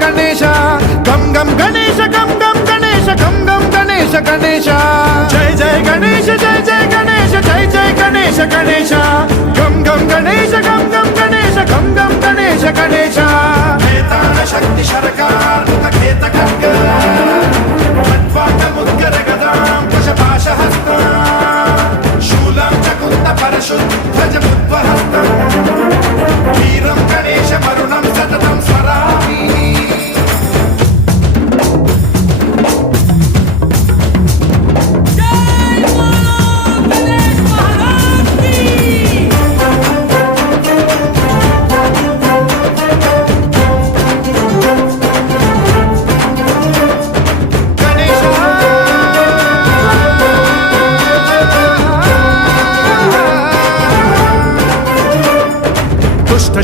गणेश गम गम गणेश गम गम गणेश गम गम गणेश गणेश जय जय गणेश जय जय गणेश जय जय गणेश गणेश गम गम गणेश गम गम गणेश गम गम गणेश गणेश वेतान शक्ति शरकार खेत खड्ग खट्वाट मुद्गर गदां कुशपाशहस्तं शूलं च कुन्त परशुध्वज मुद्वहस्तं वीरं गणेश वरुणं सततं स्मरामि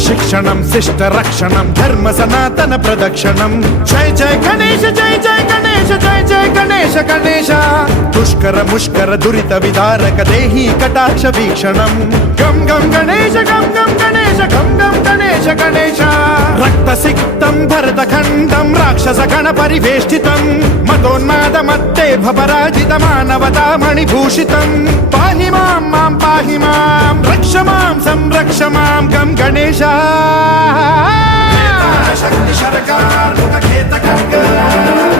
शिक्षणं शिष्ट रक्षणं धर्म सनातन प्रदक्षिणं जय जय गणेश जय जय गणेश जय जय गणेश गणेश दुष्कर मुष्कर दुरित विदारक देहि कटाक्ष वीक्षणं गम गम गणेश गम गम गणेश गम गम गणेश गणेश रक्त सिक्तं भरतखण्डं राक्षस गण परिवेष्टितं मदोन्माद मत्ते भपराजित मानवता मणिभूषितं पाहि मां मां पाहि मां रक्ष मां संरक्ष मां गम गणेश शक्ति शरकार खेत खड्ग